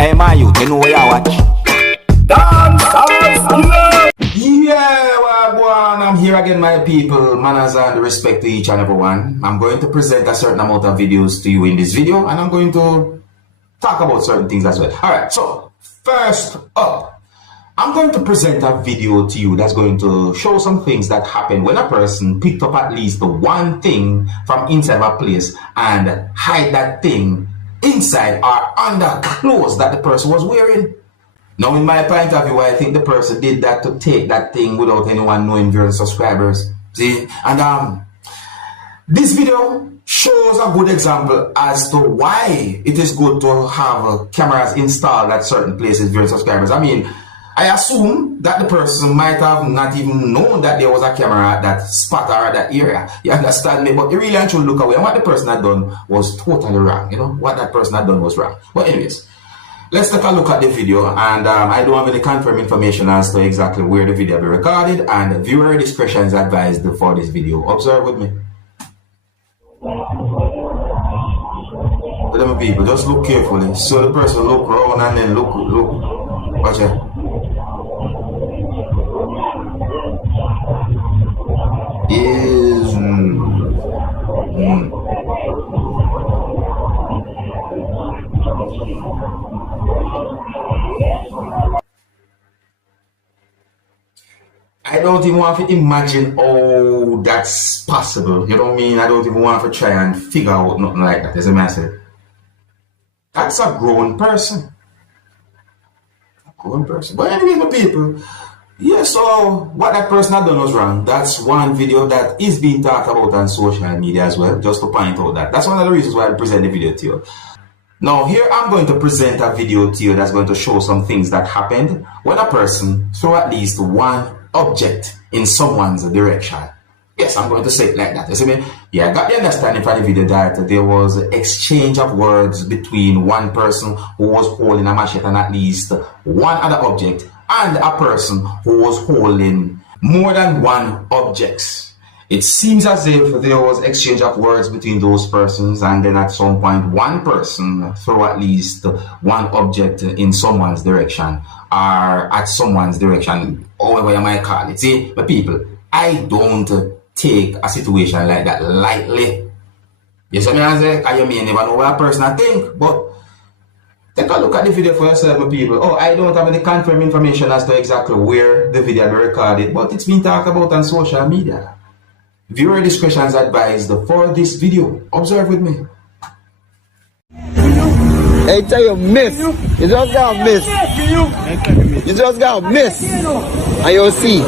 Hey, my youth, you know where you watch? Dance House Killer! Yeah, well, I'm here again, my people. Manners and respect to each and every one. I'm going to present a certain amount of videos to you in this video, and I'm going to talk about certain things as well. Alright, so first up, I'm going to present a video to you that's going to show some things that happen when a person picked up at least one thing from inside of a place and hide that thing inside or under clothes that the person was wearing. Now, in my point of view, I think the person did that to take that thing without anyone knowing their subscribers. See? And this video shows a good example as to why it is good to have cameras installed at certain places via subscribers. I mean, I assume that the person might have not even known that there was a camera at that spot or at that area. You understand me? But you really should look away. And what the person had done was totally wrong. You know, what that person had done was wrong. But anyways, let's take a look at the video. And I don't have any confirmed information as to exactly where the video will be recorded. And viewer discretion is advised for this video. Observe with me. But people, just look carefully. So the person look around and then look. Watch it. Is I don't even want to imagine how that's possible. You know what I mean? I don't even want to try and figure out nothing like that. As a matter, that's a grown person. But anyway, my people. Yeah, so what that person had done was wrong. That's one video that is being talked about on social media as well, just to point out that. That's one of the reasons why I present the video to you. Now, here I'm going to present a video to you that's going to show some things that happened when a person threw at least one object in someone's direction. Yes, I'm going to say it like that. You see me? Yeah, I got the understanding from the video that there was exchange of words between one person who was holding a machete and at least one other object, and a person who was holding more than one objects. It seems as if there was exchange of words between those persons, and then at some point one person threw at least one object in someone's direction, or at someone's direction, however you might call it. See, but people, I don't take a situation like that lightly. You see me, I say, you may never know what a person I think, but take a look at the video for yourself, my people. Oh, I don't have any confirmed information as to exactly where the video was recorded, but it's been talked about on social media. Viewer discretion is advised for this video. Observe with me. Hey, tell you miss. You just gotta miss. You just gotta miss. And you'll see.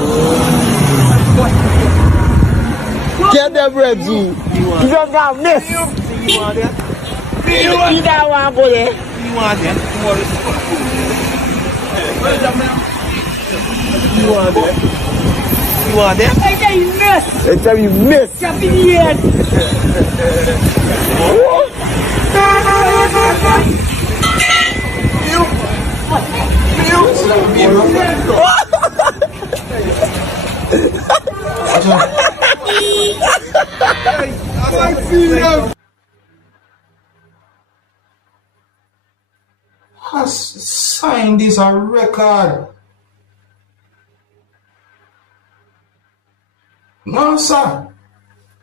Get the bread, Zoo. You just gotta miss. You got one, boy. You want it? You want it? I tell you miss. I tell you miss. Jump in the head. Has signed this a record. No, sir.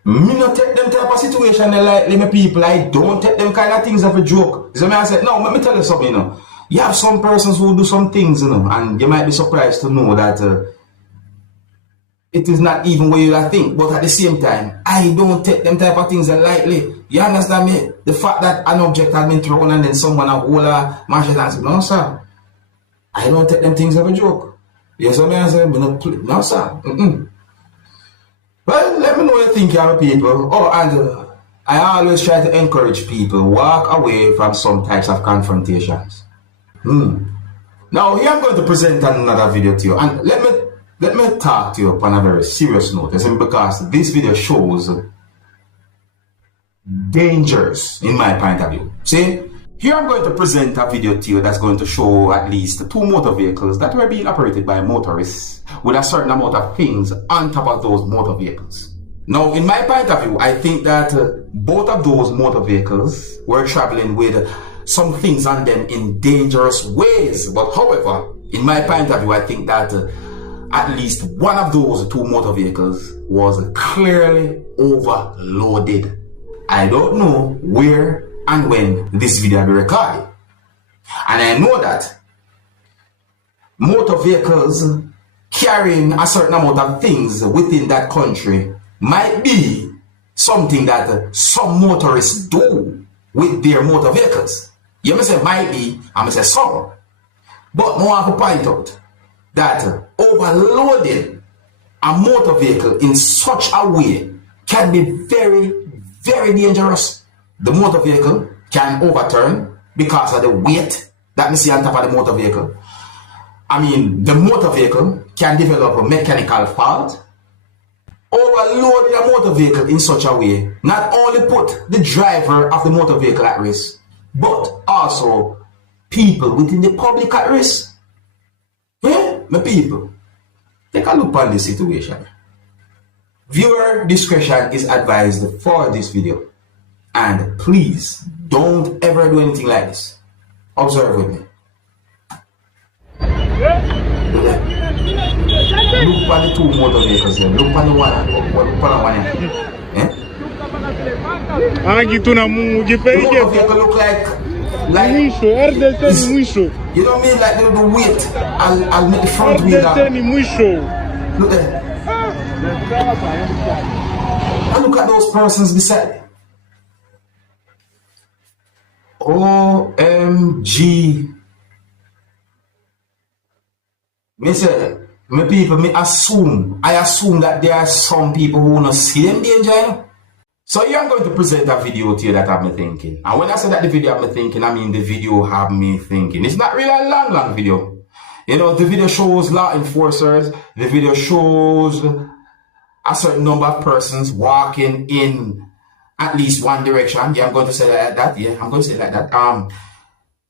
Me not take them type of situation lightly, my people. I don't take them kind of things as a joke. So I said, no, let me tell you something, you know. You have some persons who do some things, you know, and you might be surprised to know that it is not even what you think. But at the same time, I don't take them type of things lightly. You understand me? The fact that an object has been thrown and then someone a hold a machete and say, no, sir. I don't take them things as a joke. You see me? I say, no, sir. Well, let me know what you think, young people. Oh, and I always try to encourage people, walk away from some types of confrontations. Now, here I'm going to present another video to you. And let me talk to you on a very serious note. Because this video shows dangers in my point of view. See? Here I'm going to present a video to you that's going to show at least two motor vehicles that were being operated by motorists with a certain amount of things on top of those motor vehicles. Now, in my point of view, I think that both of those motor vehicles were traveling with some things on them in dangerous ways. But however, in my point of view, I think that at least one of those two motor vehicles was clearly overloaded. I don't know where and when this video will be recorded. And I know that motor vehicles carrying a certain amount of things within that country might be something that some motorists do with their motor vehicles. You may say might be, I may say some. But I want to point out that overloading a motor vehicle in such a way can be very, very dangerous. The motor vehicle can overturn because of the weight that we see on top of the motor vehicle. I mean, the motor vehicle can develop a mechanical fault. Overloading a motor vehicle in such a way not only put the driver of the motor vehicle at risk, but also people within the public at risk. Yeah, my people, take a look on this situation. Viewer discretion is advised for this video. And please, don't ever do anything like this. Observe with me. Look at the two motor vehicles there. Look at the one. Look at the one here. Eh? The motor vehicle look like you know what I mean? Like the weight. I'll make the front wheel down. Look there. And look at those persons beside me. OMG. Me say, my people, I assume that there are some people who don't see them danger. So here I'm going to present a video to you that have me thinking. And when I say that the video have me thinking, I mean the video have me thinking. It's not really a long video. You know, the video shows law enforcers. The video shows a certain number of persons walking in at least one direction. Yeah, I'm going to say it like that. Yeah, I'm going to say it like that.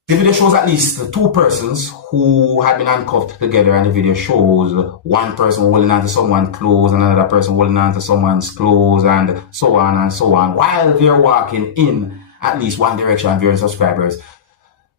The video shows at least two persons who had been handcuffed together, and the video shows one person holding on to someone's clothes and another person holding on to someone's clothes, and so on, while they're walking in at least one direction, viewing subscribers.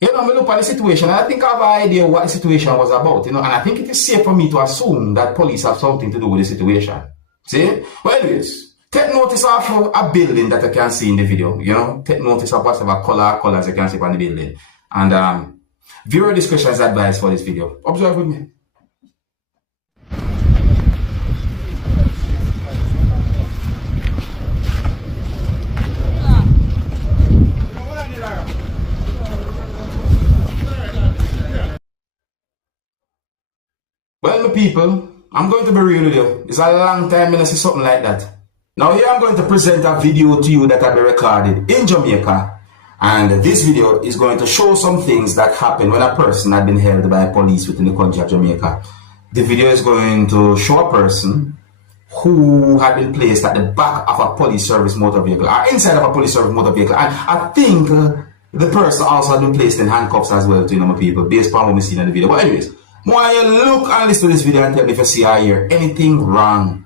You know, I look at the situation and I think I have an idea what the situation was about, you know, and I think it is safe for me to assume that police have something to do with the situation. See? Well, anyways, take notice of a building that you can see in the video, you know, take notice of whatever colors you can see on the building. And viewer discretion is advised for this video. Observe with me. Well, my people, I'm going to be real with you. It's a long time when I see something like that. Now here I'm going to present a video to you that I've been recorded in Jamaica. And this video is going to show some things that happen when a person had been held by police within the country of Jamaica. The video is going to show a person who had been placed at the back of a police service motor vehicle, or inside of a police service motor vehicle. And I think the person also had been placed in handcuffs as well, to you know, my people, based on what we see in the video. But anyways, while you look and listen to this video and tell me if you see or hear anything wrong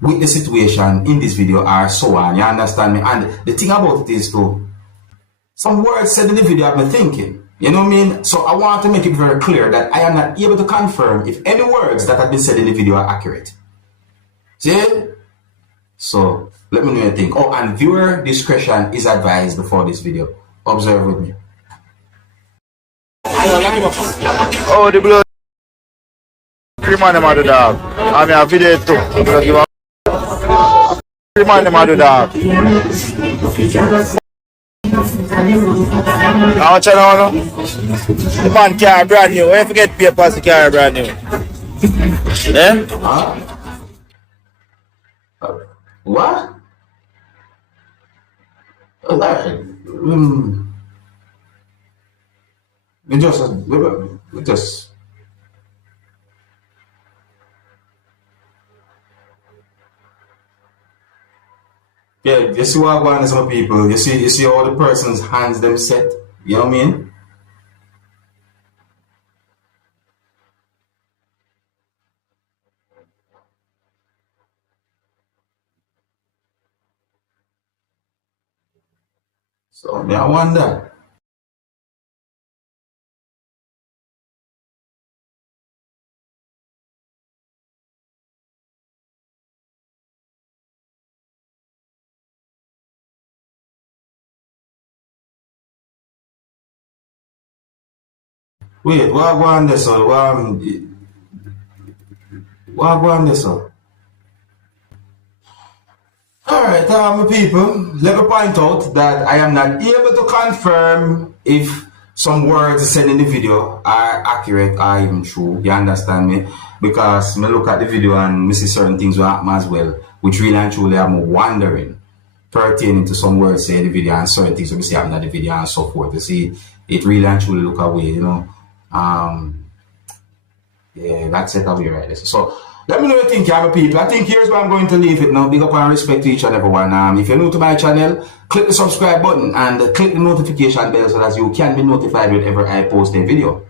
with the situation in this video or so on, you understand me? And the thing about it is too, some words said in the video have me thinking, you know what I mean? So I want to make it very clear that I am not able to confirm if any words that have been said in the video are accurate. See? So let me know what you think. Oh, and viewer discretion is advised before this video. Observe with me. Oh, the blood. Cream on them out the dog. I mean, a video too. Cream on them out the dog. How much I know? The man carry brand new. When you forget papers, he carry brand new. Then? What? We just yeah, you see what going on, some people. You see all the person's hands them set. You know what I mean? So I wonder. Wait, what go on this? What go on this? Alright, my people, let me point out that I am not able to confirm if some words said in the video are accurate or even true. You understand me? Because me look at the video and me see certain things will happen as well, which really and truly I'm wondering pertaining to some words said in the video and certain things we see happen in the video and so forth. You see, it really and truly look away, you know. Yeah, that's it away right there. So let me know what you think, my people. I think here's where I'm going to leave it now. Big up and respect to each and everyone. If you're new to my channel, click the subscribe button and click the notification bell so that you can be notified whenever I post a video.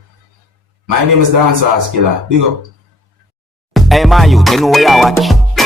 My name is Dancehall Skilla. Big up. Hey, my youth, you know where you watch.